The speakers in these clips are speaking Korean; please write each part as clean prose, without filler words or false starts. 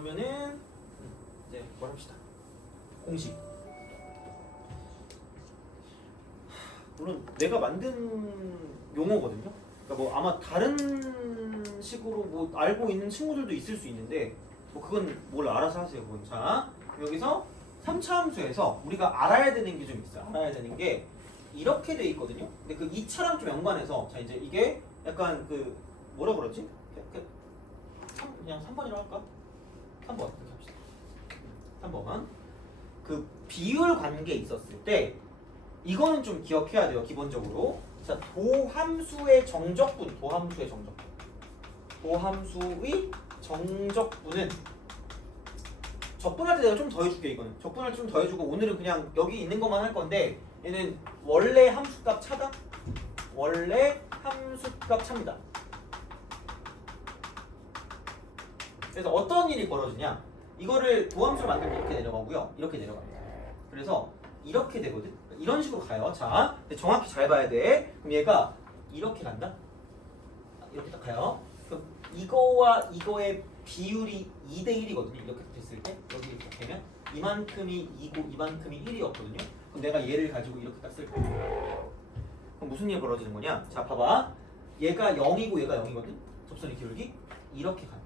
그러면은 이제 뭘 합시다. 공식. 물론 내가 만든 용어거든요. 그러니까 뭐 아마 다른 식으로 뭐 알고 있는 친구들도 있을 수 있는데 뭐 그건 뭘 알아서 하세요. 그건. 자, 여기서 3차 함수에서 우리가 알아야 되는 게 좀 있어요. 알아야 되는 게 이렇게 돼 있거든요. 근데 그 2차랑 좀 연관해서 자 이제 이게 약간 그 뭐라 그러지? 그냥 3번이라고 할까? 3번 이렇게 합시다. 3번. 그 비율 관계 있었을 때 이거는 좀 기억해야 돼요. 기본적으로. 자, 도함수의 정적분, 도함수의 정적분. 도함수의 정적분은 적분할 때 내가 좀 더 해줄게. 이거는 적분할 때 좀 더 해주고 오늘은 그냥 여기 있는 것만 할 건데 얘는 원래 함수값 차다. 원래 함수값 차입니다. 그래서 어떤 일이 벌어지냐? 이거를 도함수를 만들면 이렇게 내려가고요. 이렇게 내려갑니다. 그래서 이렇게 되거든. 이런 식으로 가요. 자, 정확히 잘 봐야 돼. 그럼 얘가 이렇게 간다. 이렇게 딱 가요. 그럼 이거와 이거의 비율이 2대 1이거든요. 이렇게 됐을 때 여기 이렇게 되면 이만큼이 2고 이만큼이 1이었거든요. 그럼 내가 얘를 가지고 이렇게 딱 쓸 거예요. 그럼 무슨 일이 벌어지는 거냐? 자, 봐봐. 얘가 0이고 얘가 0이거든. 접선의 기울기 이렇게 갑니다.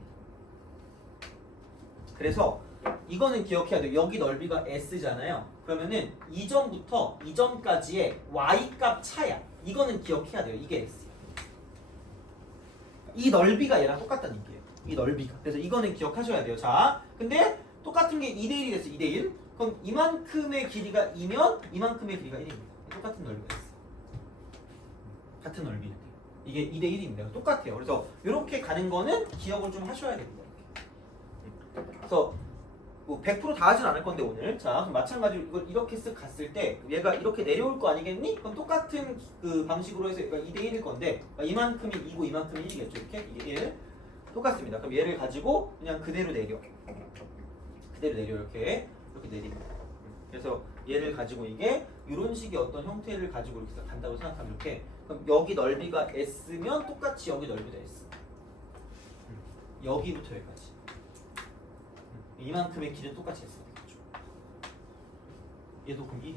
그래서 이거는 기억해야 돼요. 여기 넓이가 S잖아요. 그러면은 이 점부터 이 점까지의 Y값 차야. 이거는 기억해야 돼요. 이게 S야. 이 넓이가 얘랑 똑같다는 얘기예요. 이 넓이가. 그래서 이거는 기억하셔야 돼요. 자, 근데 똑같은 게 2대 1이 됐어. 2대 1. 그럼 이만큼의 길이가 2면 이만큼의 길이가 1입니다. 똑같은 넓이가 됐어. 같은 넓이인데. 이게 2대 1입니다. 똑같아요. 그래서 이렇게 가는 거는 기억을 좀 하셔야 됩니다. 이렇게. 그래서 뭐 100%다 하진 않을 건데 오늘. 자, 그럼 마찬가지로 이걸 이렇게 쓱 갔을 때 얘가 이렇게 내려올 거 아니겠니? 그럼 똑같은 그 방식으로 해서 그러니까 2대 1일 건데 이만큼이 2고 이만큼이 1이겠죠. 이렇게 이게 1 똑같습니다. 그럼 얘를 가지고 그냥 그대로 내려. 그대로 내려 이렇게 내립니다. 그래서 얘를 가지고 이게 이런 식의 어떤 형태를 가지고 이렇게 간다고 생각하면 이렇게 그럼 여기 넓이가 S면 똑같이 여기 넓이도 S. 여기부터 여기까지. 이만큼의 길은 똑같이 했어요. 얘도 그럼 1이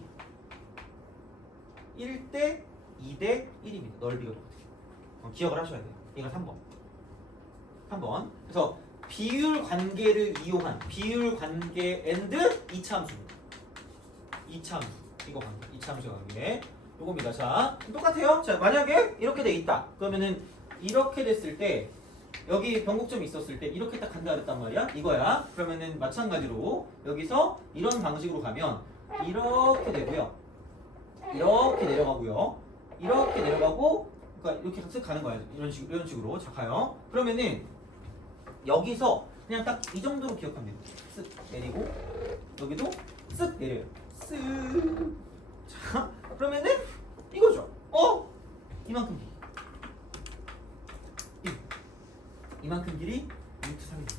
1대 2대 1입니다. 넓이가 똑같아요. 기억을 하셔야 돼요. 이거 3번. 그래서 비율 관계를 이용한 비율 관계 앤드 2차 함수입니다. 2차 함수. 이거 관계. 2차 함수 관계. 요겁니다. 자, 똑같아요. 자, 만약에 이렇게 돼 있다. 그러면은 이렇게 됐을 때 여기 변곡점이 있었을 때 이렇게 딱 간다 그랬단 말이야. 이거야. 그러면은 마찬가지로 여기서 이런 방식으로 가면 이렇게 되고요. 이렇게 내려가고요. 이렇게 내려가고 그러니까 이렇게 쓱 가는 거야. 이런 식으로. 자, 가요. 그러면은 여기서 그냥 딱 이 정도로 기억하면 돼요. 쓱 내리고 여기도 쓱 내려요. 쓱. 자, 그러면은 이거죠. 이만큼 길이. 이만큼 길이 루트 3입니다.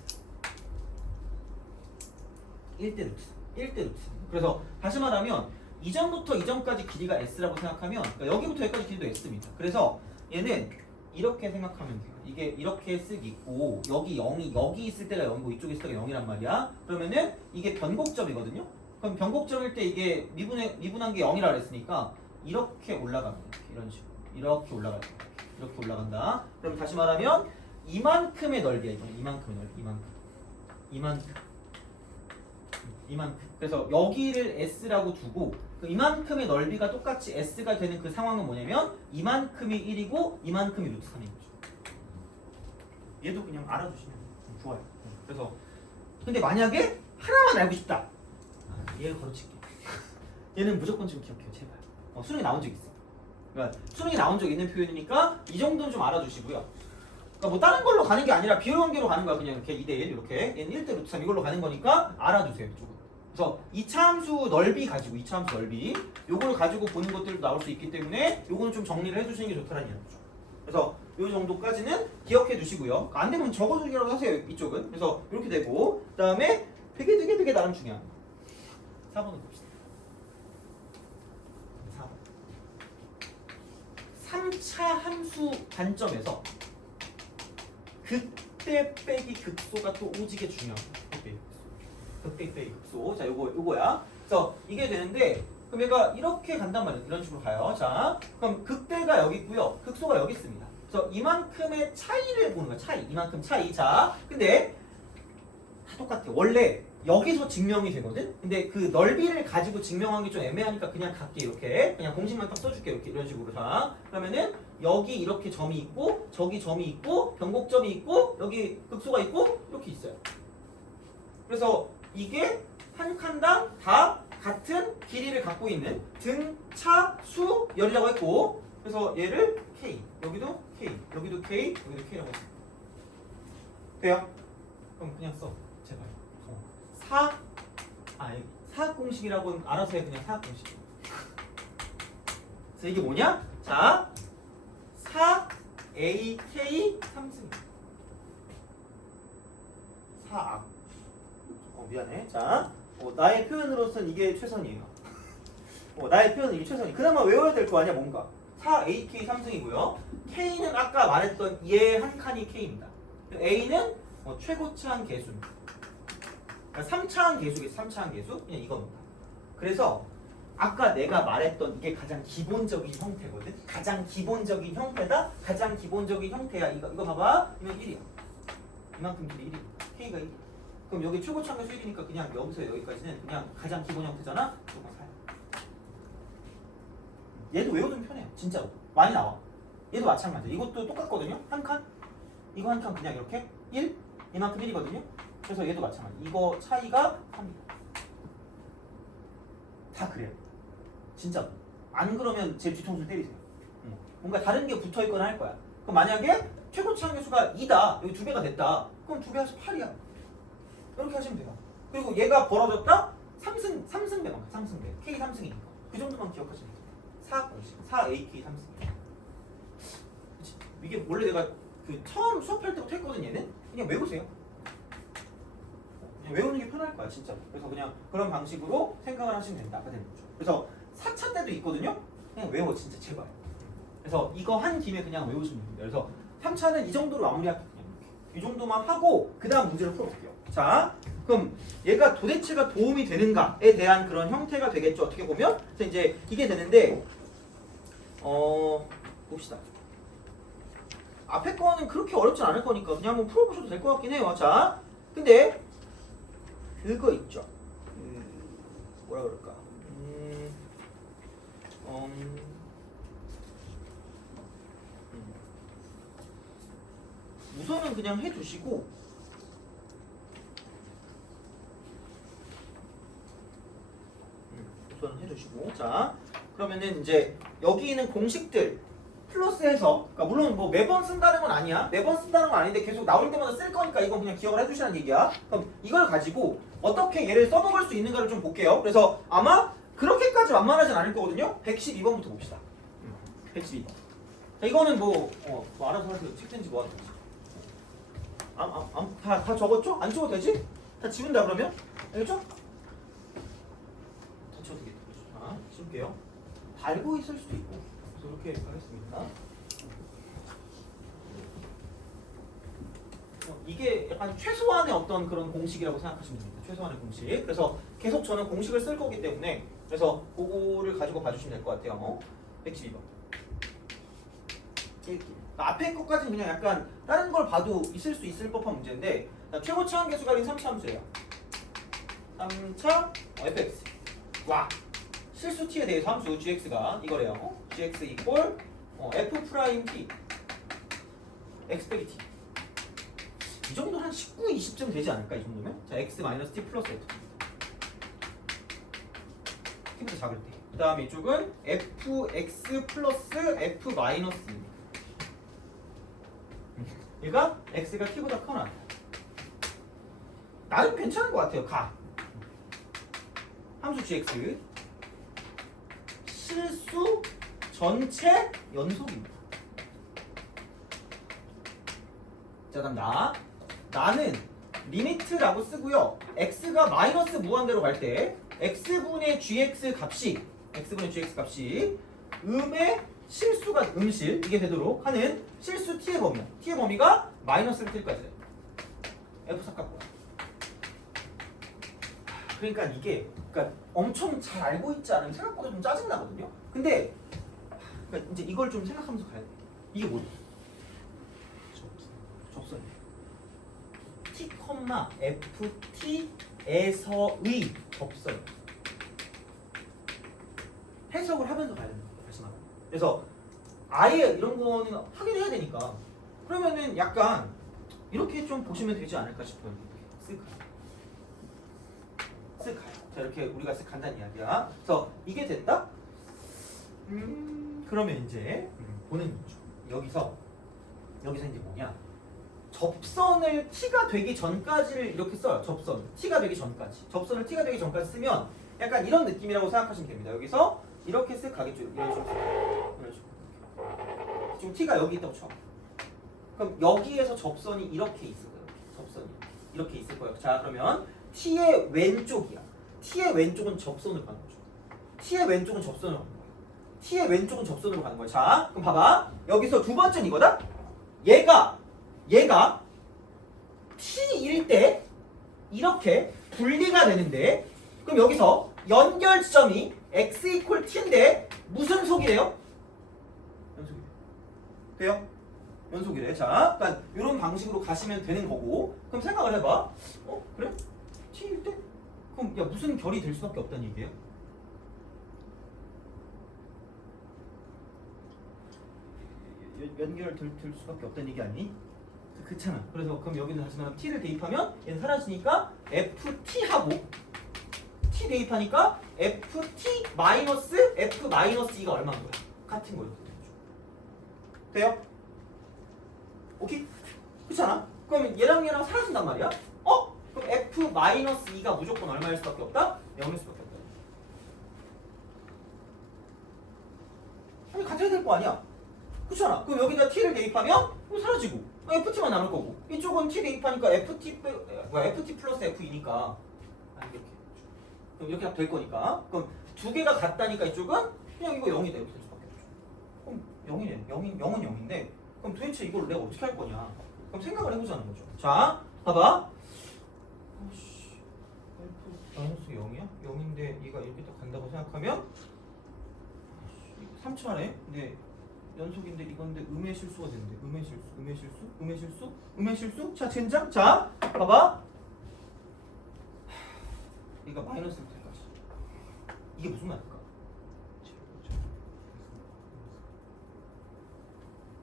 1대 루트. 그래서 다시 말하면 이전부터 이전까지 길이가 S라고 생각하면 그러니까 여기부터 여기까지 길이도 S입니다. 그래서 얘는 이렇게 생각하면 돼요. 이게 이렇게 쓱 있고 여기 0이 여기 있을 때가 0이고 이쪽에 있을 때가 0이란 말이야. 그러면은 이게 변곡점이거든요. 그럼 변곡점일 때 이게 미분한 게 0이라 그랬으니까 이렇게 올라가면 이런 식으로 이렇게 올라가요. 이렇게 올라간다. 그럼 다시 말하면 이만큼의 넓이야. 이거는 이만큼의 넓이. 이만큼. 그래서 여기를 S라고 두고 그 이만큼의 넓이가 똑같이 S가 되는 그 상황은 뭐냐면 이만큼이 1이고 이만큼이 루트 3인 거죠. 얘도 그냥 알아두시면 좋아요. 그래서 근데 만약에 하나만 알고 싶다. 얘를 걸어칠게. 얘는 무조건 좀 기억해요. 제발. 수능에 나온 적 있어. 그러니까 수능에 나온 적 있는 표현이니까 이 정도는 좀 알아두시고요. 그러니까 뭐 다른 걸로 가는 게 아니라 비율 관계로 가는 거야. 그냥 이렇게 2대 1 이렇게. 얘는 1대 루트 3 이걸로 가는 거니까 알아두세요. 이쪽은. 그래서 2차 함수 넓이 가지고 2차 함수 넓이 요걸 가지고 보는 것들도 나올 수 있기 때문에 요거는 좀 정리를 해주시는 게 좋다는 얘기죠. 그래서 요 정도까지는 기억해 두시고요. 안 되면 적어두기라도 하세요. 이쪽은. 그래서 이렇게 되고 그 다음에 되게 나름 중요한 4번을 봅시다. 4번. 3차 함수 관점에서 극대 빼기 극소가 또 오지게 중요합니다. 극대입의 극소. 자, 요거야. 그래서 이게 되는데 그럼 얘가 이렇게 간단 말이에요. 이런 식으로 가요. 자, 그럼 극대가 여기 있고요. 극소가 여기 있습니다. 그래서 이만큼의 차이를 보는 거야. 차이. 이만큼 차이. 자, 근데 다 똑같아. 원래 여기서 증명이 되거든? 근데 그 넓이를 가지고 증명한 게 좀 애매하니까 그냥 갈게 이렇게. 그냥 공식만 딱 써줄게 이렇게 이런 식으로. 자, 그러면은 여기 이렇게 점이 있고 저기 점이 있고 변곡점이 있고 여기 극소가 있고 이렇게 있어요. 그래서 이게 한 칸당 다 같은 길이를 갖고 있는 등차수열이라고 했고 그래서 얘를 K, 여기도 K, 여기도 K, 여기도 K라고 했어. 돼요? 그럼 그냥 써. 제발. 사학 공식이라고는 알아서 해. 그냥 사학 공식. 그래서 이게 뭐냐? 자, 4AK 3승. 4악. 미안해. 자, 나의 표현으로서는 이게 최선이에요. 나의 표현은 이게 최선이. 그나마 외워야 될 거 아니야, 뭔가. 4AK 3승이고요. K는 아까 말했던 얘 한 칸이 K입니다. A는 최고차항 계수입니다. 그러니까 3차항 계수겠지, 3차항 계수? 그냥 이겁니다. 그래서 아까 내가 말했던 이게 가장 기본적인 형태거든? 가장 기본적인 형태다? 가장 기본적인 형태야. 이거 봐봐. 이건 1이야. 이만큼 길이 1이야. K가 1이야. 그럼 여기 최고차항 계수 1이니까 그냥 여기서 여기까지는 그냥 가장 기본 형태잖아? 조금 사요. 얘도 외워두면 편해요. 진짜로. 많이 나와. 얘도 마찬가지야. 이것도 똑같거든요? 한 칸? 이거 한 칸 그냥 이렇게 1? 이만큼 1이거든요? 그래서 얘도 마찬가지. 이거 차이가 3이다. 다 그래요. 진짜. 안 그러면 제 뒤통수를 때리세요. 뭔가 다른 게 붙어있거나 할 거야. 그럼 만약에 최고차항 계수가 2다. 여기 2배가 됐다. 그럼 2배 하시 8이야. 이렇게 하시면 돼요. 그리고 얘가 벌어졌다? 3승배만. 3승배. K 3승이니까. 그 정도만 기억하시면 돼요. 4AK 3승. 이게 원래 내가 그 처음 수업할 때부터 했거든 얘는. 그냥 외우세요. 그냥 외우는 게 편할 거야 진짜. 그래서 그냥 그런 방식으로 생각을 하시면 된다. 되는 거죠. 그래서 4차 때도 있거든요. 그냥 외워 진짜 제발. 그래서 이거 한 김에 그냥 외우시면 됩니다. 그래서 3차는 이 정도로 마무리할게요. 이 정도만 하고 그 다음 문제를 풀어볼게요. 자, 그럼 얘가 도대체가 도움이 되는가에 대한 그런 형태가 되겠죠. 어떻게 보면. 그래서 이제 이게 되는데 봅시다. 앞에 거는 그렇게 어렵진 않을 거니까 그냥 한번 풀어보셔도 될 것 같긴 해요. 자, 근데 그거 있죠. 뭐라 그럴까? 우선은 그냥 해두시고 우선은 해두시고 자 그러면은 이제 여기 있는 공식들 플러스해서 그러니까 물론 뭐 매번 쓴다는 건 아니야. 매번 쓴다는 건 아닌데 계속 나올 때마다 쓸 거니까 이건 그냥 기억을 해주시라는 얘기야. 그럼 이걸 가지고 어떻게 얘를 써먹을 수 있는가를 좀 볼게요. 그래서 아마 그렇게까지 만만하진 않을 거거든요. 112번부터 봅시다. 112번. 자, 이거는 뭐 알아서 하세요. 책든지 뭐 하든지. 다 적었죠? 안 적어도 되지? 다 지운다 그러면? 알겠죠? 다 지워도 되겠다. 자, 지울게요. 달고 있을 수도 있고. 그래서 이렇게 하겠습니다. 이게 약간 최소한의 어떤 그런 공식이라고 생각하시면 됩니다. 최소한의 공식. 그래서 계속 저는 공식을 쓸 거기 때문에 그래서 그거를 가지고 봐주시면 될 것 같아요. 112번. 앞에 것까지는 그냥 약간 다른 걸 봐도 있을 수 있을 법한 문제인데 최고차항 계수가 아닌 3차 함수예요. 3차 fx. 와! 실수 t에 대해서 함수 gx가 이거래요. gx 이퀄 f 프라임 t x 빼기 t. 이 정도 한 19, 20점 되지 않을까 이 정도면? 자 x 마이너스 t 플러스 f. t보다 작을 때. 그 다음에 이쪽은 fx 플러스 f 마이너스입니다. 얘가 x가 t보다 커나. 나름 괜찮은 것 같아요. 가. 함수 gx 실수 전체 연속입니다. 자, 그다음 나는 리미트라고 쓰고요. x가 마이너스 무한대로 갈 때 x분의 gx 값이 음의 실수가 음실 이게 되도록 하는 실수 t의 범위야. t의 범위가 마이너스를 뜰 거야. f 삭 갖고. 그러니까 이게 그러니까 엄청 잘 알고 있지 않으면 생각보다 좀 짜증 나거든요. 근데 그러니까 이제 이걸 좀 생각하면서 가야 돼. 이게 뭐야? 접선. t, ft에서의 접선. 해석을 하면서 가야 된다. 다시 말해. 그래서 아예 이런 거는 하긴 해야 되니까. 그러면은 약간 이렇게 좀 보시면 되지 않을까 싶어요. 쓱 가요. 자, 이렇게 우리가 쓱 간단 이야기야. 그래서 이게 됐다? 그러면 이제 보는 거죠. 여기서 이제 뭐냐? 접선을 t가 되기 전까지를 이렇게 써요. 접선 t가 되기 전까지. 접선을 t가 되기 전까지 쓰면 약간 이런 느낌이라고 생각하시면 됩니다. 여기서 이렇게 쓱 가겠죠. 이런 식으로. 지금 t가 여기 있다고 쳐. 그럼 여기에서 접선이 이렇게 있을 거예요. 접선이 이렇게 있을 거예요. 자, 그러면 t의 왼쪽이야. t의 왼쪽은 접선으로 가는 거죠. t의 왼쪽은 접선으로 가는 거예요. t의 왼쪽은 접선으로 가는 거예요. 자, 그럼 봐봐. 여기서 두 번째는 이거다. 얘가 t일 때 이렇게 분리가 되는데, 그럼 여기서 연결 지점이 x 이퀄 t인데 무슨 속이래요? 연속이래. 돼요? 연속이래. 자, 그러니까 이런 방식으로 가시면 되는 거고. 그럼 생각을 해봐. 그래? t일 때? 그럼 야 무슨 결이 될 수밖에 없다는 얘기예요? 연결될 수밖에 없다는 얘기 아니니? 그렇잖아. 그래서 그럼 여기는 다시 말하면 t를 대입하면 얘는 사라지니까 ft하고 t 대입하니까 ft 마이너스 f 마이너스 2가 얼마인 거야? 같은 거예요. 돼요? 오케이? 그렇잖아. 그러면 얘랑 사라진단 말이야. 그럼 f 마이너스 2가 무조건 얼마일 수밖에 없다? 0일 수밖에 없다. 아니 같아야 될 거 아니야. 그렇잖아. 그럼 여기다 t를 대입하면 사라지고 ft만 남을 거고, 이쪽은 t 대입하니까 ft 플러스 f2니까 이렇게. 그럼 이렇게 될 거니까. 그럼 두 개가 같다니까 이쪽은 그냥 이거 0이 될 수밖에 없죠. 그럼 0이네. 0은 0인데 그럼 도대체 이걸 내가 어떻게 할 거냐? 그럼 생각을 해보자는 거죠. 자, 봐봐. 마이너스 0이야? 0인데 얘가 이렇게 딱 간다고 생각하면 3차례? 근데 연속인데 이건데 음의 실수가 되는데 음의 실수? 자, 젠장? 자, 봐봐. 이거 마이너스 때까지. 이게 무슨 말일까?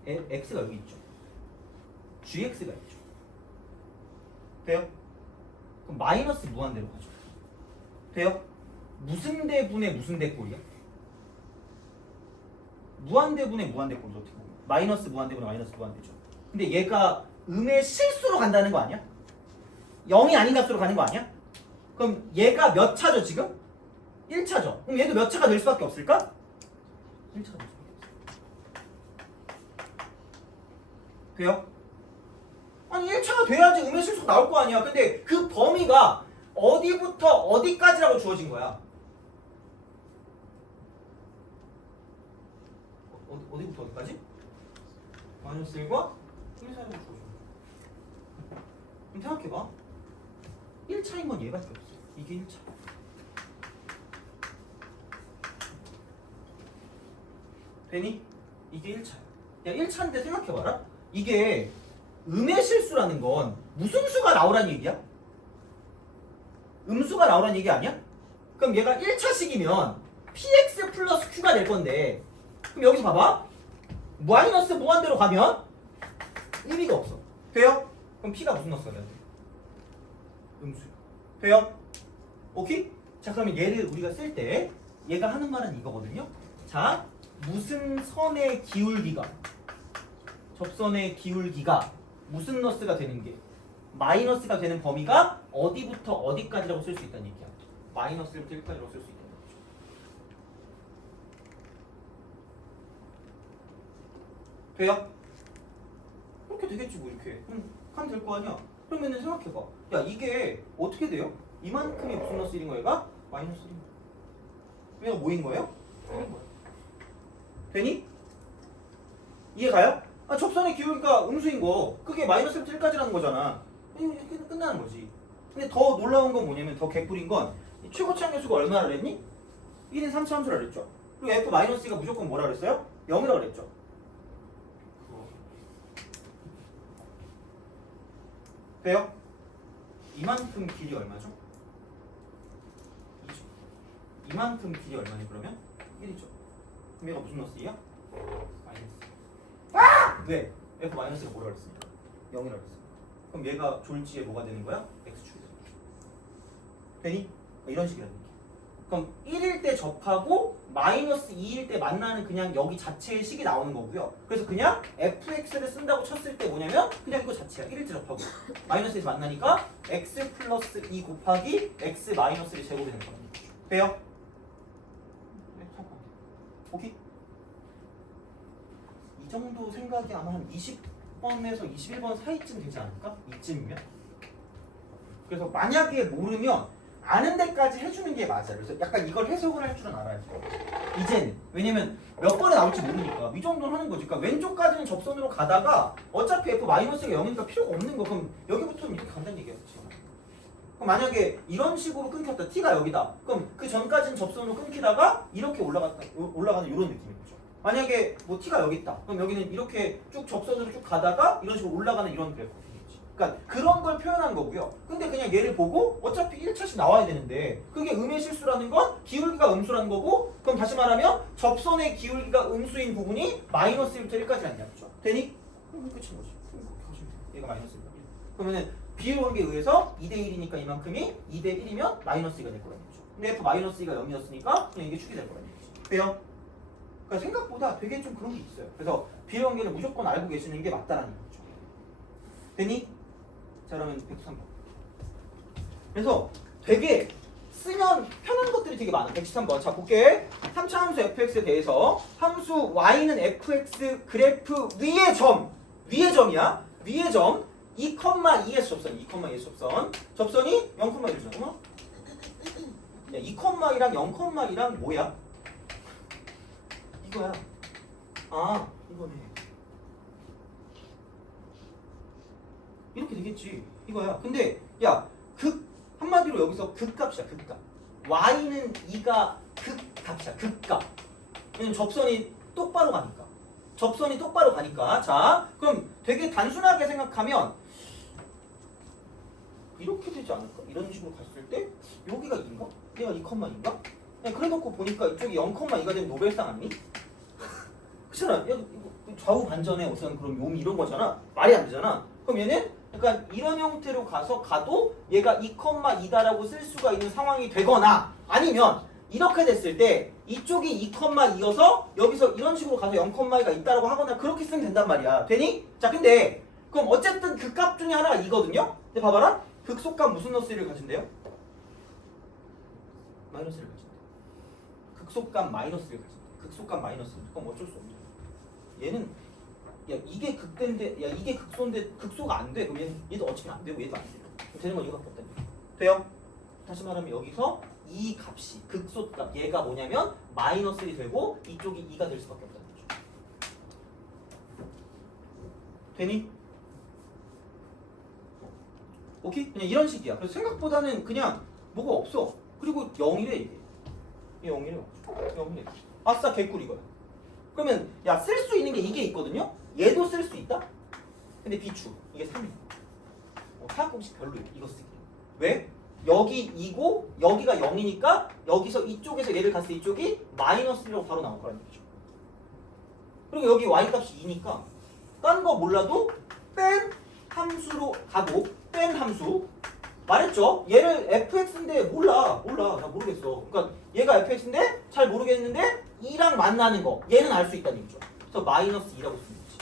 x가 여기 있죠. gx가 있죠. 돼요? 그럼 마이너스 무한대로 가죠. 돼요? 무슨 대분의 무슨 대꼴이야? 무한대분의 무한대꼴이죠. 어떻게 보면 마이너스 무한대분의 마이너스 무한대죠. 근데 얘가 음의 실수로 간다는 거 아니야? 0이 아닌 값으로 가는 거 아니야? 그럼 얘가 몇 차죠 지금? 1차죠. 그럼 얘도 몇 차가 될 수밖에 없을까? 1차가 될 수밖에 없어. 돼요? 아니 1차가 돼야지 음의 실수가 나올 거 아니야. 근데 그 범위가 어디부터 어디까지라고 주어진 거야? 어디부터 어디까지? 마이너스 1과 1 사이로 주어진 거야. 그럼 생각해봐. 1차인 건 얘밖에 없어. 이게 1차. 되니? 이게 1차야. 야, 1차인데 생각해봐라. 이게 음의 실수라는 건 무슨 수가 나오란 얘기야? 음수가 나오란 얘기 아니야? 그럼 얘가 1차식이면 px 플러스 q가 될 건데, 그럼 여기서 봐봐. 마이너스 무한대로 가면 의미가 없어. 돼요? 그럼 p가 무슨 넣었어야 돼? 음수야. 돼요? 오케이? 자, 그러면 얘를 우리가 쓸 때 얘가 하는 말은 이거거든요. 자, 무슨 선의 기울기가, 접선의 기울기가 무슨 너스가 되는 게 마이너스가 되는 범위가 어디부터 어디까지라고 쓸 수 있다는 얘기야. 마이너스부터 1까지라고 쓸 수 있다는 거죠. 돼요? 그렇게 되겠지 뭐. 이렇게 하면 될 거 아니야. 그러면은 생각해봐. 야, 이게 어떻게 돼요? 이만큼이 무슨 너스 1인 거야? 얘가 마이너스 1인 거야. 얘가 뭐인 거예요? 1인 거야. 되니? 이해가요? 접선의 기울기가 음수인 거, 그게 마이너스부터 1까지라는 거잖아. 이렇게 끝나는 거지. 근데 더 놀라운 건 뭐냐면, 더 개꿀인 건 이 최고치 함수가 얼마나 그랬니? 1인 3차 함수라 그랬죠. 그리고 f-2가 무조건 뭐라 그랬어요? 0이라 그랬죠. 돼요? 이만큼 길이 얼마죠? 2죠. 이만큼 길이 얼마니 그러면? 1이죠. 그럼 얘가 무슨 노스이야? 마이너스. 아! 왜? f-가 뭐라 그랬습니까? 0이라 그랬어요. 그럼 얘가 졸지에 뭐가 되는 거야? x축이 되는 거야. 되니? 이런 식이라는 얘기. 그럼 1일 때 접하고 마이너스 2일 때 만나는 그냥 여기 자체의 식이 나오는 거고요. 그래서 그냥 fx를 쓴다고 쳤을 때 뭐냐면 그냥 이거 자체야. 1일 때 접하고 마이너스에서 만나니까 x 플러스 2 곱하기 x 마이너스 1이 제곱이 되는 거예요. 돼요? 오케이? 이 정도 생각이 아마 한 20번에서 21번 사이쯤 되지 않을까? 이쯤이면? 그래서 만약에 모르면 아는 데까지 해주는 게 맞아요. 그래서 약간 이걸 해석을 할 줄은 알아야지. 이제는 왜냐면 몇 번에 나올지 모르니까 이 정도는 하는 거지. 그러니까 왼쪽까지는 접선으로 가다가 어차피 f-가 0이니까 필요가 없는 거. 그럼 여기부터는 이렇게 간다는 얘기였지. 그럼 만약에 이런 식으로 끊겼다. t가 여기다. 그럼 그 전까지는 접선으로 끊기다가 이렇게 올라가는 이런 느낌인 거죠. 만약에 뭐 t가 여기 있다. 그럼 여기는 이렇게 쭉 접선으로 쭉 가다가 이런 식으로 올라가는 이런 그래프. 그러니까 그런 걸 표현한 거고요. 근데 그냥 얘를 보고 어차피 1차씩 나와야 되는데 그게 음의 실수라는 건 기울기가 음수라는 거고, 그럼 다시 말하면 접선의 기울기가 음수인 부분이 마이너스 1부터 1까지라는 얘기죠. 되니? 그럼 끝인 거지. 얘가 마이너스 1이다. 그러면은 비율 관계에 의해서 2대 1이니까 이만큼이 2대 1이면 마이너스 2가 될 거라는 얘기죠. 근데 f 마이너스 2가 0이었으니까 그냥 이게 축이 될 거라는 얘기죠. 돼요? 그러니까 생각보다 되게 좀 그런 게 있어요. 그래서 비율 관계를 무조건 알고 계시는 게 맞다라는 거죠. 되니? 자, 그러면 113번. 그래서 되게 쓰면 편한 것들이 되게 많아. 113번. 자, 볼게. 3차 함수 fx에 대해서 함수 y는 fx 그래프 위의 점이야. 위의 점 2,2에서 접선. 2,2에서 접선. 접선이 0,1잖아. 야, 2,2랑 0,2랑 뭐야? 이거야. 아, 이거네. 이렇게 되겠지. 이거야. 근데 야, 한마디로 여기서 극값이야. 극값. y는 2가 극값이야. 극값. 왜냐면 접선이 똑바로 가니까. 자, 그럼 되게 단순하게 생각하면 이렇게 되지 않을까? 이런 식으로 갔을 때 여기가 2인가? 얘가 2,2인가? 그냥 그래놓고 보니까 이쪽이 0,2가 되면 노벨상 아니니? 그렇잖아. 이거 좌우 반전에 우선 그럼 요미 이런 거잖아. 말이 안 되잖아. 그럼 얘는 약간 이런 형태로 가도 얘가 2,2다라고 쓸 수가 있는 상황이 되거나, 아니면 이렇게 됐을 때 이쪽이 2,2여서 여기서 이런 식으로 가서 0,2가 있다라고 하거나 그렇게 쓰면 된단 말이야. 되니? 자, 근데 그럼 어쨌든 그 값 중에 하나가 2거든요? 근데 봐봐라. 극속값 무슨 노스를 가진대요? 마이너스를 가진대. 극속값 마이너스를 가진대. 극속값 마이너스. 그럼 어쩔 수 없네. 얘는 야, 이게 극대인데, 야, 이게 극소인데 극소가 안 돼. 그럼 얘도 어차피 안 되고 얘도 안 돼요. 되는 건 이거밖에 없다는 얘기. 돼요? 다시 말하면 여기서 이 값이 극소값, 얘가 뭐냐면 마이너스 1이 되고 이쪽이 2가 될 수밖에 없다는 거죠. 되니? 오케이? 그냥 이런 식이야. 그래서 생각보다는 그냥 뭐가 없어. 그리고 0이래 이게. 0이래. 0이래. 아싸 개꿀 이거야. 그러면 야, 쓸 수 있는 게 이게 있거든요? 얘도 쓸 수 있다? 근데 비추. 이게 3이야. 사학 공식 별로야. 이거 쓰기. 왜? 여기 2고 여기가 0이니까 여기서 이쪽에서 얘를 갔을 때 이쪽이 마이너스 1이라고 바로 나올 거라는 얘기죠. 그리고 여기 y값이 2니까 딴 거 몰라도 뺀 함수로 가고, 뺀 함수 말했죠? 얘를 fx인데 몰라. 나 모르겠어. 그러니까 얘가 fx인데 잘 모르겠는데 2랑 만나는 거 얘는 알 수 있다는 얘기죠. 그래서 마이너스 2라고 쓰는 거지.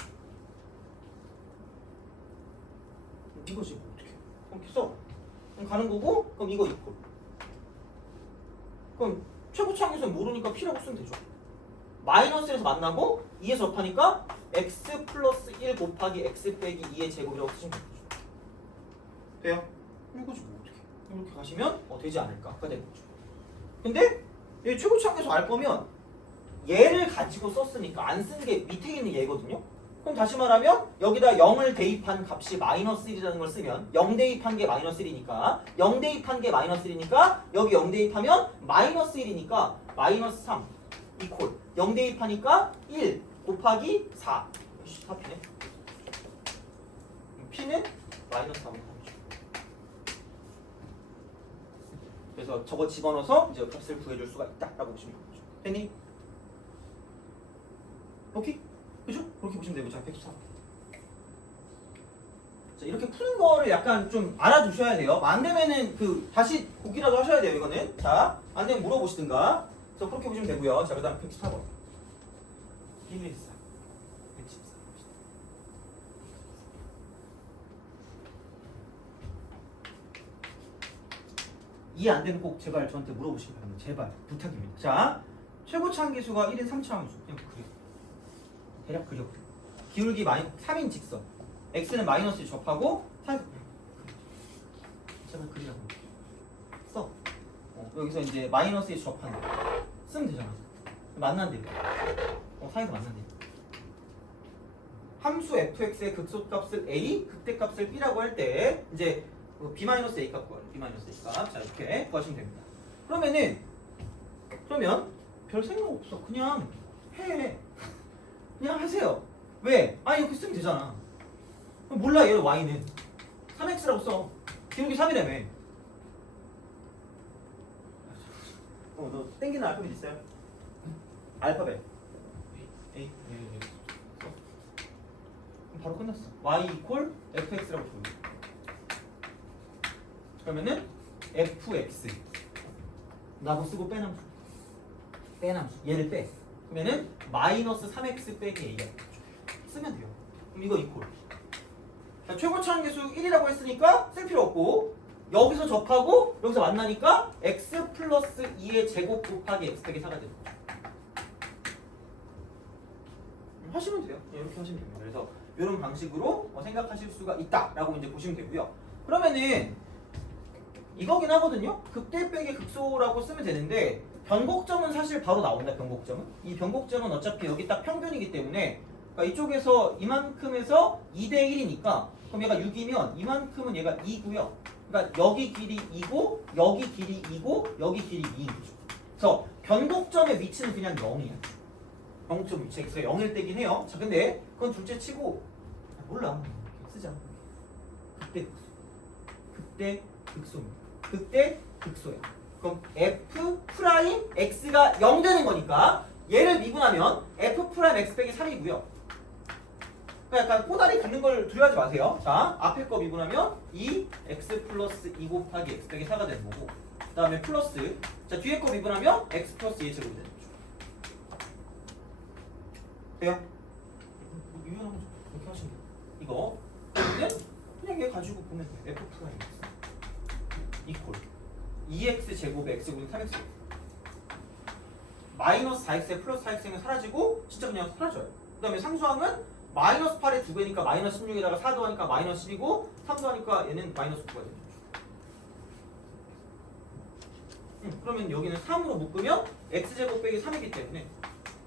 이거지 뭐 어떻게? 그럼 써. 그럼 가는 거고, 그럼 이거 있고. 그럼 최고차항에서는 모르니까 p라고 쓰면 되죠. 마이너스에서 만나고 2에서 접하니까 x 플러스 1 곱하기 x 빼기 2의 제곱이라고 쓰시면 되죠. 돼요? 이거지 뭐 어떻게? 이렇게 가시면 되지 않을까가 되는 거죠. 근데 얘 최고차항에서 알 거면 얘를 가지고 썼으니까 안 쓰는 게 밑에 있는 얘거든요. 그럼 다시 말하면 여기다 0을 대입한 값이 마이너스 1이라는 걸 쓰면 0 대입한 게 마이너스 1이니까 0 대입한 게 마이너스 1이니까 여기 0 대입하면 마이너스 1이니까 마이너스 3 이퀄 0 대입하니까 1 곱하기 4 다 P네. P는 마이너스 4분의 3이죠. 그래서 저거 집어넣어서 이제 값을 구해줄 수가 있다라고 보시면 되죠. 됐니? 오케이? 그죠? 그렇게 보시면 되고. 자, 114. 자, 이렇게 푸는 거를 약간 좀 알아두셔야 돼요. 안 되면은 다시 보기라도 하셔야 돼요, 이거는. 자, 안 되면 물어보시든가. 그래서 그렇게 보시면 되고요. 자, 그다음 114번. 114. 114. 이해 안 되면 꼭 제발 저한테 물어보시기 바랍니다. 제발 부탁입니다. 자, 최고차 함계수가 1인 3차 함수. 그냥 그려. 대략 그려. 기울기 3인 직선. x는 마이너스 접하고 제발 그리라고. 써. 여기서 이제 마이너스에 접하는 거. 쓰면 되잖아. 만난대. 사이에서 만난대. 함수 fx의 극소값을 a, 극대값을 b라고 할 때 이제 b-a 값 구하래. b-a 값. 자, 이렇게 구하시면 됩니다. 그러면 별 생각 없어. 그냥 해. 그냥 하세요. 왜? 이렇게 쓰면 되잖아. 몰라, 얘는 y는 3x라고 써. 기울기 3이라며. 너 땡기는 알파벳 있어요? 알파벳. A. 바로 끝났어. y 이퀄 fx라고 줘요. 그러면은 fx 나고 쓰고 빼남수 얘를 빼. 그러면은 마이너스 3x 빼기 a가 쓰면 돼요. 그럼 이거 이퀄. 자, 최고차 함계수 1이라고 했으니까 쓸 필요 없고 여기서 접하고 여기서 만나니까 x 플러스 2의 제곱 곱하기 x 빼기 4가 되는 거죠. 하시면 돼요. 이렇게 하시면 됩니다. 그래서 이런 방식으로 생각하실 수가 있다라고 이제 보시면 되고요. 그러면은 이거긴 하거든요. 극대 빼기 극소라고 쓰면 되는데 변곡점은 사실 바로 나온다. 변곡점은 이 변곡점은 어차피 여기 딱 평균이기 때문에 그러니까 이쪽에서 이만큼에서 2대 1이니까 그럼 얘가 6이면 이만큼은 얘가 2고요. 그러니까 여기 길이 2고 여기 길이 2고 여기 길이 2인 거죠. 그래서 변곡점의 위치는 그냥 0이야. 변곡점 위치가 x가 0일 때긴 해요. 자, 근데 그건 둘째 치고 몰라. 쓰자. 극대 극소야. 그럼 f 프라임 x가 0 되는 거니까 얘를 미분하면 f 프라임 x 빼기 3이고요. 그러니까 약간 꼬다리 갖는 걸 두려워하지 마세요. 자, 앞에 거 미분하면 2x 플러스 2 곱하기 x 빼기 4가 되는 거고, 그 다음에 플러스, 자, 뒤에 거 미분하면 x 플러스 2의 제곱이 되는 거죠. 돼요? 미분하면 이렇게 하시면 돼요. 이거 그냥 얘 가지고 보면 돼요. f 프라임 x 이퀄 2x 제곱에 x 제곱은 3x 마이너스 4x에 플러스 4x는 사라지고 진짜 그냥 사라져요. 그 다음에 상수항은 마이너스 8에 2배니까 마이너스 16에다가 4 더하니까 마이너스 10이고 3 더하니까 얘는 마이너스 9가 되는 거죠. 그러면 여기는 3으로 묶으면 x제곱 빼기 3이기 때문에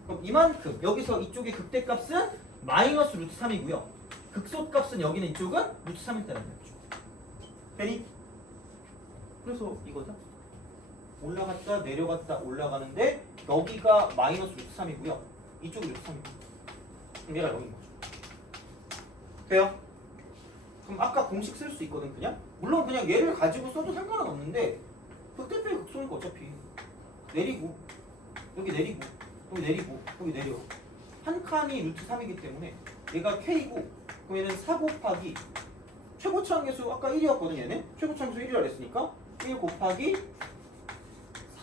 그럼 이만큼 여기서 이쪽의 극대값은 마이너스 루트 3이고요. 극소값은 여기는 이쪽은 루트 3일 때라는 거죠. 되니? 그래서 이거다. 올라갔다 내려갔다 올라가는데 여기가 마이너스 루트 3이고요. 이쪽이 루트 3이고 그럼 얘가 0인 거죠. 돼요? 그럼 아까 공식 쓸 수 있거든 그냥? 물론 그냥 얘를 가지고 써도 상관은 없는데 극대 빼기 극소니까 어차피 내리고 여기 내리고 여기 내리고 여기 내려 한 칸이 루트 3이기 때문에 얘가 K고 그럼 얘는 4 곱하기 최고차 함계수 아까 1이었거든 얘는 최고차 함계수 1이라 그랬으니까 1 곱하기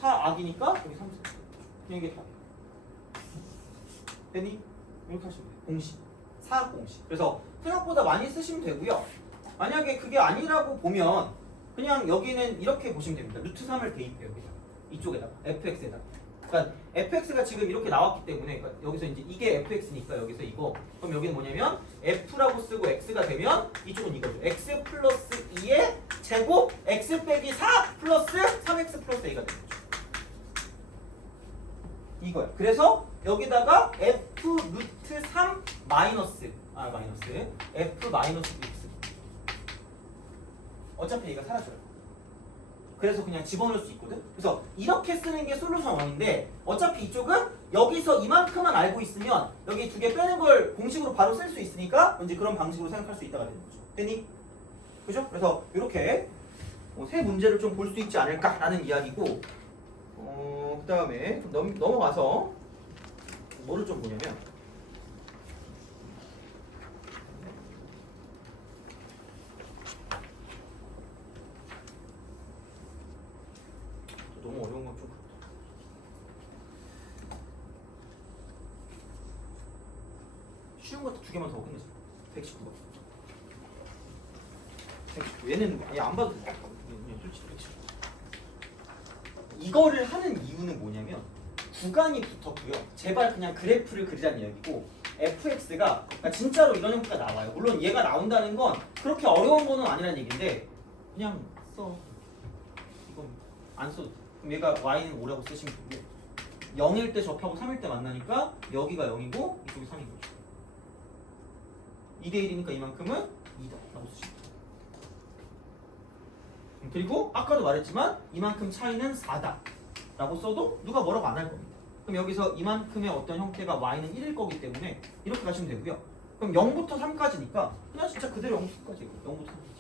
4악이니까 여기 3 그냥 이게 답이야. 됐니? 이렇게 하시면 돼요. 공식 4 공식. 그래서 생각보다 많이 쓰시면 되고요. 만약에 그게 아니라고 보면 그냥 여기는 이렇게 보시면 됩니다. 루트 3을 대입해요. 여기다. 이쪽에다가 fx에다가. 그러니까 fx가 지금 이렇게 나왔기 때문에 그러니까 여기서 이제 이게 fx니까 여기서 이거 그럼 여기는 뭐냐면 f라고 쓰고 x가 되면 이쪽은 이거죠. x 플러스 2의 제곱 x 빼기 4 플러스 3x 플러스 a가 되는 거죠. 이거야. 그래서 여기다가 f 루트 3 마이너스 마이너스 f 마이너스 x. 어차피 얘가 사라져요. 그래서 그냥 집어넣을 수 있거든. 그래서 이렇게 쓰는 게 솔루션 1인데 어차피 이쪽은 여기서 이만큼만 알고 있으면 여기 두 개 빼는 걸 공식으로 바로 쓸 수 있으니까 이제 그런 방식으로 생각할 수 있다가 되는 거죠. 됐니? 그죠? 그래서 이렇게 세 문제를 좀 볼 수 있지 않을까라는 이야기고, 그 다음에 좀 넘어가서 뭐를 좀 보냐면, 너무 어려운 건 좀 쉬운 것도 두 개만 더 끝내자. 119번. 119. 얘는 아예 안 봐도 돼. 그냥 솔직히 119. 이거를 하는 이유는 뭐냐면 구간이 붙었고요. 제발 그냥 그래프를 그리자는 이야기고, fx가 그러니까 진짜로 이런 형태가 나와요. 물론 얘가 나온다는 건 그렇게 어려운 거는 아니라는 얘기인데 그냥 써. 이건 안 써도 돼. 그럼 얘가 y는 5라고 쓰시면 되고, 0일 때 접하고 3일 때 만나니까 여기가 0이고 이쪽이 3인 거죠. 2대 1이니까 이만큼은 2다 라고 쓰시면 돼요. 그리고 아까도 말했지만 이만큼 차이는 4다 라고 써도 누가 뭐라고 안 할 겁니다. 그럼 여기서 이만큼의 어떤 형태가 y는 1일 거기 때문에 이렇게 가시면 되고요. 그럼 0부터 3까지니까 그냥 진짜 그대로 0까지 0부터 3까지.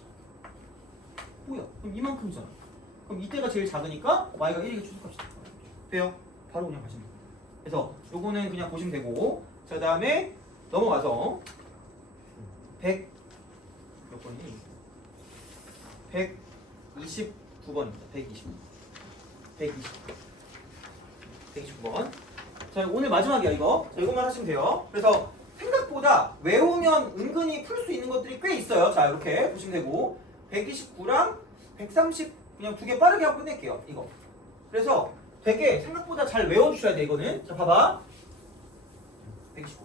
뭐야? 그럼 이만큼이잖아. 그럼 이때가 제일 작으니까 y가 1이게 추수값이다. 돼요? 바로 그냥 가시면 돼요. 그래서 요거는 그냥 보시면 되고, 자 다음에 넘어가서 100 몇 번이니? 129번입니다. 129번. 자, 오늘 마지막이야 이거. 자, 이것만 하시면 돼요. 그래서 생각보다 외우면 은근히 풀 수 있는 것들이 꽤 있어요. 자, 이렇게 보시면 되고, 129랑 130 그냥 두 개 빠르게 하고 끝낼게요. 이거. 그래서 되게 생각보다 잘 외워주셔야 돼 이거는. 자, 봐봐. 129.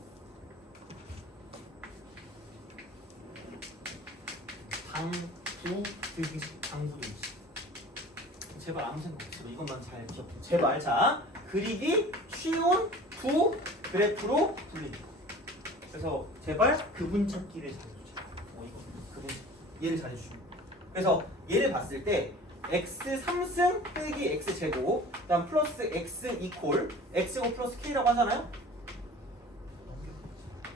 당부인지 제발 아무 생각 없어. 이것만 잘 기억해. 제발. 자, 그리기 쉬운 두 그래프로 불리기. 그래서 제발 그분 찾기를 잘해주자. 이거 그분 얘를 잘해주시면. 그래서 얘를 봤을 때 x 3승 빼기 x 제곱, 그다음 플러스 x 이퀄 x고 플러스 k라고 하잖아요.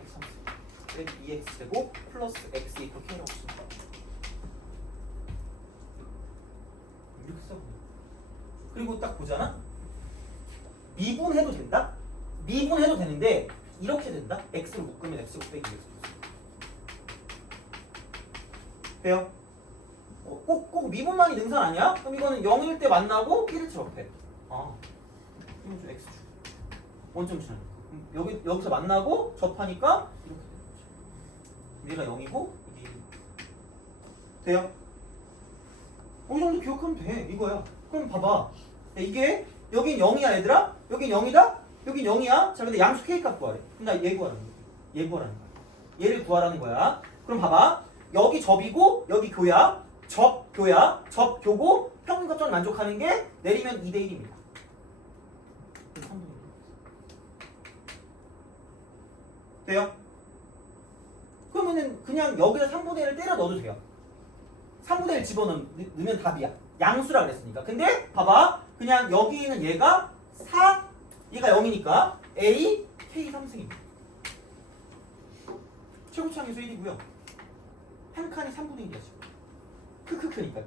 x 3승 빼기 2x 제곱 플러스 x 이퀄 k라고 합시다. 이렇게 써보면. 그리고 딱 보잖아. 미분해도 된다? 미분해도 되는데 이렇게 된다? x로 묶으면 x 빼기 x. 돼요? 꼭 미분만이 능산 아니야? 그럼 이거는 0일 때 만나고 1일 때 접해. 이건 좀 x 주. 원점 주는. 여기서 만나고 접하니까 이렇게 되는 거죠. 얘가 0이고 이게 1. 돼요? 이 정도 기억하면 돼. 이거야. 그럼 봐봐. 이게 여긴 0이야 얘들아? 여긴 0이다? 여긴 0이야? 자, 근데 양수 k값 구하래. 그럼 나 얘 구하라는 거야. 얘 구하라는 거야. 얘를 구하라는 거야. 그럼 봐봐. 여기 접이고 여기 교야. 접교야. 접교고 평균값정을 만족하는 게 내리면 2대 1입니다. 돼요? 그러면은 그냥 여기다 3분의 1을 때려 넣어도 돼요. 3분의 1 집어넣으면 답이야. 양수라 그랬으니까. 근데 봐봐. 그냥 여기 있는 얘가 4, 얘가 0이니까 A, K 3승입니다. 최고차항에서 1이고요. 한 칸이 3분의 1이야 지금. 크크크니까.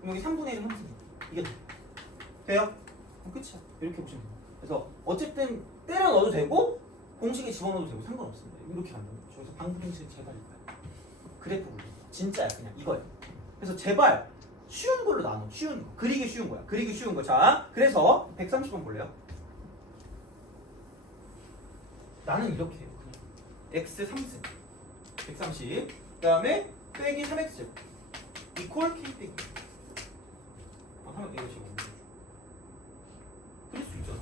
그럼 여기 3분의 1은 3승이야. 이게 돼요? 그럼 끝이야. 이렇게 보시면 돼요. 그래서 어쨌든 때려 넣어도 되고 공식에 집어넣어도 되고 상관없습니다. 이렇게 하면 저기서 방분식 제발 그래프 굴리. 진짜야 그냥 이거야. 그래서 제발 쉬운 걸로 나눠. 쉬운 거. 그리기 쉬운 거야. 그리기 쉬운 거. 자, 그래서 130번 볼래요? 나는 이렇게 해요. 그냥 x 3승 130. 그 다음에 빼기 3x 이퀄 k 빼기. 하면 이것이 뭐? 그럴 수 있잖아.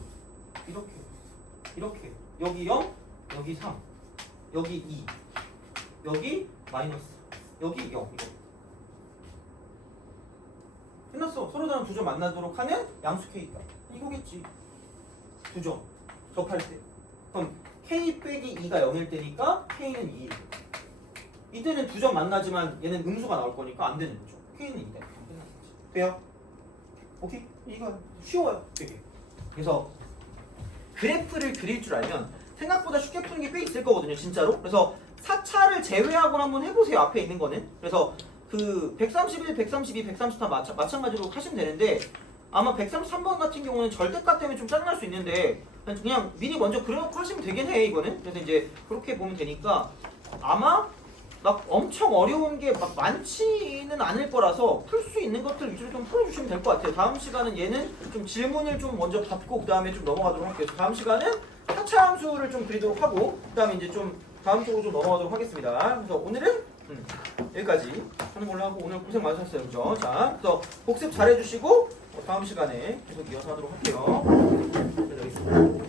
이렇게 여기 0, 여기 3, 여기 2, 여기 마이너스, 여기 0 이거. 끝났어. 서로 다른 두 점 만나도록 하는 양수 k값. 이거겠지. 두 점 접할 때. 그럼 k 빼기 2가 0일 때니까 k는 2일. 이때는 두 점 만나지만 얘는 음수가 나올 거니까 안 되는 거죠. K는 2다. 돼요? 오케이? 이거 쉬워요. 되게. 그래서 그래프를 그릴 줄 알면 생각보다 쉽게 푸는 게 꽤 있을 거거든요. 진짜로. 그래서 4차를 제외하고 한번 해보세요. 앞에 있는 거는. 그래서 그 131, 132, 134 마찬가지로 하시면 되는데 아마 133번 같은 경우는 절대값 때문에 좀 짜증날 수 있는데 그냥 미리 먼저 그려놓고 하시면 되긴 해 이거는. 그래서 이제 그렇게 보면 되니까 아마 막 엄청 어려운 게 막 많지는 않을 거라서 풀 수 있는 것들 위주로 좀 풀어주시면 될 것 같아요. 다음 시간은 얘는 좀 질문을 좀 먼저 받고 그 다음에 좀 넘어가도록 할게요. 다음 시간은 4차 함수를 좀 그리도록 하고 그 다음에 이제 좀 다음 쪽으로 좀 넘어가도록 하겠습니다. 그래서 오늘은 여기까지 하는 걸로 하고 오늘 고생 많으셨어요. 그죠? 자, 그래서 복습 잘 해주시고 다음 시간에 계속 이어서 하도록 할게요. 여기 있습니다.